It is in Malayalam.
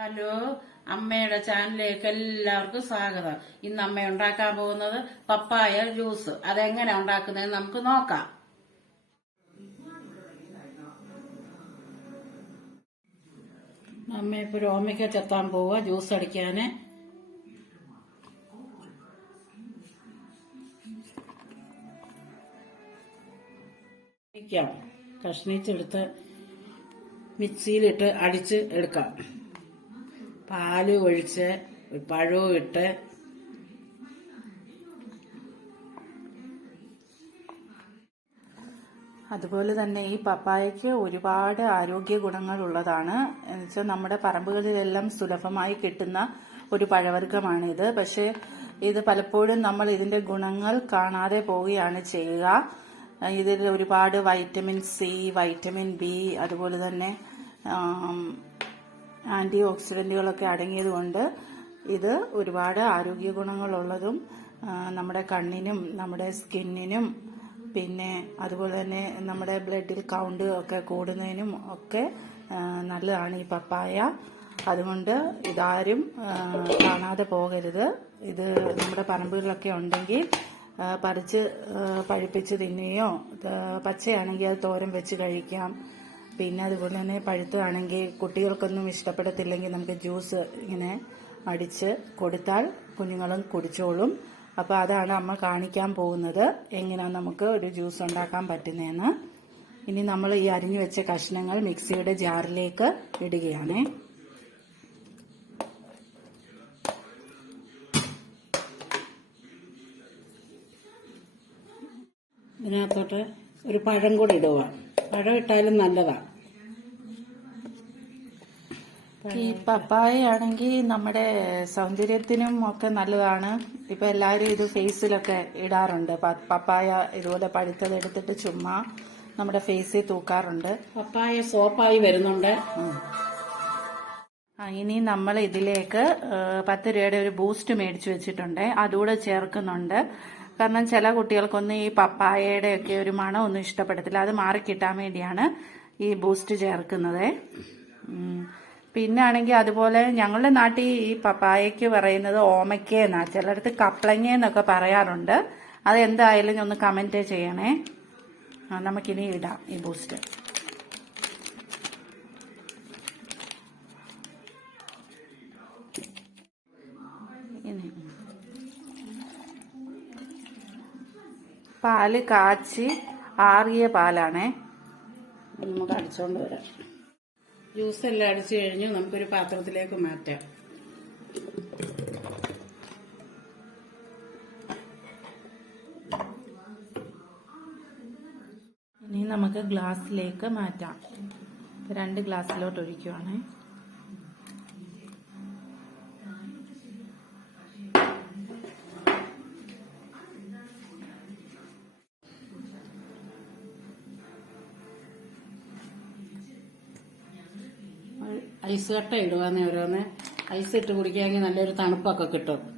ഹലോ അമ്മയുടെ ചാനലിലേക്ക് എല്ലാവർക്കും സ്വാഗതം. ഇന്ന് അമ്മ ഉണ്ടാക്കാൻ പോകുന്നത് പപ്പായ ജ്യൂസ്. അതെങ്ങനെ ഉണ്ടാക്കുന്നതെന്ന് നമുക്ക് നോക്കാം. അമ്മ ഇപ്പൊ രോമിക്ക ചെത്താൻ പോവുക ജ്യൂസ് ഇരിക്കാം. കഷ്ണിച്ചെടുത്ത് മിക്സിയിലിട്ട് അടിച്ച് എടുക്കാം. പാൽ ഒഴിച്ച് പഴവും ഇട്ട് അതുപോലെ തന്നെ ഈ പപ്പായയ്ക്ക് ഒരുപാട് ആരോഗ്യ ഗുണങ്ങൾ ഉള്ളതാണ്. എന്നുവെച്ചാൽ നമ്മുടെ പറമ്പുകളിലെല്ലാം സുലഭമായി കിട്ടുന്ന ഒരു പഴവർഗമാണിത്. പക്ഷേ ഇത് പലപ്പോഴും നമ്മൾ ഇതിന്റെ ഗുണങ്ങൾ കാണാതെ പോവുകയാണ് ചെയ്യുക. ഇതിൽ ഒരുപാട് വൈറ്റമിൻ സി വൈറ്റമിൻ ബി അതുപോലെ തന്നെ ആം, ഓക്സിഡന്റുകളൊക്കെ അടങ്ങിയതുകൊണ്ട് ഇത് ഒരുപാട് ആരോഗ്യ ഗുണങ്ങളുള്ളതും നമ്മുടെ കണ്ണിനും നമ്മുടെ സ്കിന്നിനും പിന്നെ അതുപോലെ തന്നെ നമ്മുടെ ബ്ലഡിൽ കൗണ്ട് ഒക്കെ കൂടുന്നതിനും ഒക്കെ നല്ലതാണ് ഈ പപ്പായ. അതുകൊണ്ട് ഇതാരും കാണാതെ പോകരുത്. ഇത് നമ്മുടെ പറമ്പുകളിലൊക്കെ ഉണ്ടെങ്കിൽ പറിച്ച് പഴുപ്പിച്ച് തിന്നുകയോ പച്ചയാണെങ്കിൽ അത് തോരൻ വെച്ച് കഴിക്കാം. പിന്നെ അതുപോലെ തന്നെ പഴുത്തതാണെങ്കിൽ കുട്ടികൾക്കൊന്നും ഇഷ്ടപ്പെടത്തില്ലെങ്കിൽ നമുക്ക് ജ്യൂസ് ഇങ്ങനെ അടിച്ച് കൊടുത്താൽ കുഞ്ഞുങ്ങളും കുടിച്ചോളും. അപ്പോൾ അതാണ് അമ്മ കാണിക്കാൻ പോകുന്നത്. എങ്ങനെയാണ് നമുക്ക് ഒരു ജ്യൂസ് ഉണ്ടാക്കാൻ പറ്റുന്നതെന്ന്. ഇനി നമ്മൾ ഈ അരിഞ്ഞു വെച്ച കഷ്ണങ്ങൾ മിക്സിയുടെ ജാറിലേക്ക് ഇടുകയാണ്. ഇതിനകത്തോട്ട് ഒരു പഴം കൂടി ഇടുക. പഴം ഇട്ടാലും നല്ലതാ. ഈ പപ്പായ ആണെങ്കിൽ നമ്മുടെ സൗന്ദര്യത്തിനും ഒക്കെ നല്ലതാണ്. ഇപ്പൊ എല്ലാവരും ഇത് ഫേസിലൊക്കെ ഇടാറുണ്ട്. പപ്പായ ഇതുപോലെ പഴുത്തത് എടുത്തിട്ട് ചുമ്മാ നമ്മുടെ ഫേസിൽ തൂക്കാറുണ്ട്. പപ്പായ സോപ്പായി വരുന്നുണ്ട്. ആ, ഇനി നമ്മൾ ഇതിലേക്ക് പത്ത് രൂപയുടെ ഒരു ബൂസ്റ്റ് മേടിച്ചു വെച്ചിട്ടുണ്ട്. അതുകൂടെ ചേർക്കുന്നുണ്ട്. കാരണം ചില കുട്ടികൾക്കൊന്നും ഈ പപ്പായയുടെ ഒക്കെ ഒരു മണം ഒന്നും ഇഷ്ടപ്പെടത്തില്ല. അത് മാറിക്കിട്ടാൻ വേണ്ടിയാണ് ഈ ബൂസ്റ്റ് ചേർക്കുന്നത്. പിന്നെ ആണെങ്കിൽ അതുപോലെ ഞങ്ങളുടെ നാട്ടിൽ ഈ പപ്പായക്ക് പറയുന്നത് ഓമയ്ക്ക എന്നാണ് ചിലടത്ത് കപ്ലങ്ങ എന്നൊക്കെ പറയാറുണ്ട്. അത് എന്തായാലും ഒന്ന് കമന്റ് ചെയ്യണേ. നമുക്കിനി ഇടാം ഈ ബൂസ്റ്റ് പാൽ കാച്ചി ആറിയ പാലാണേ. നമുക്ക് അടിച്ചോണ്ട് വരാം. ജ്യൂസ് എല്ലാം അടിച്ചു കഴിഞ്ഞു നമുക്കൊരു പാത്രത്തിലേക്ക് മാറ്റാം. ഇനി നമുക്ക് ഗ്ലാസ്സിലേക്ക് മാറ്റാം. രണ്ട് ഗ്ലാസ്സിലോട്ട് ഒഴിക്കുവാണേ. ഐസ് കട്ട ഇടുവാന്നേ ഓരോന്ന്. ഐസ് ഇട്ട് കുടിക്കാമെങ്കിൽ നല്ലൊരു തണുപ്പൊക്കെ കിട്ടും.